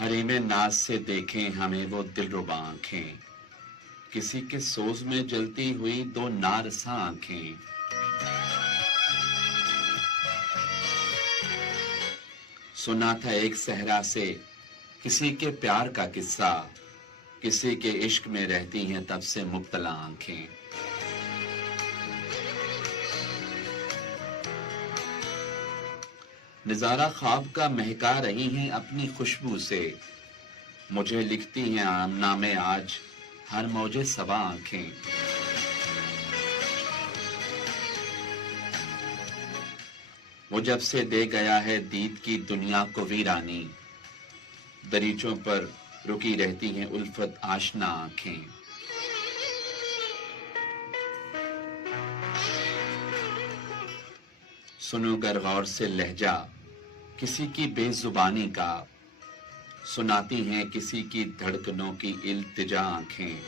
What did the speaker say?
हरीमे नाज से देखें हमें वो दिलरुबा आंखें, किसी के सोज में जलती हुई दो नारसा आंखें। सुना था एक सहरा से किसी के प्यार का किस्सा, किसी के इश्क में रहती हैं तब से मुब्तला आंखें। नजारा ख्वाब का महका रही हैं अपनी खुशबू से, मुझे लिखती हैं आमना में आज हर मौजे सबा आंखें। वो जब से दे गया है दीद की दुनिया को वीरानी, दरीचों पर रुकी रहती हैं उल्फत आशना आंखें। सुनो गर गौर से लहजा किसी की बेजुबानी का, सुनाती हैं किसी की धड़कनों की इल्तिजा आंखें।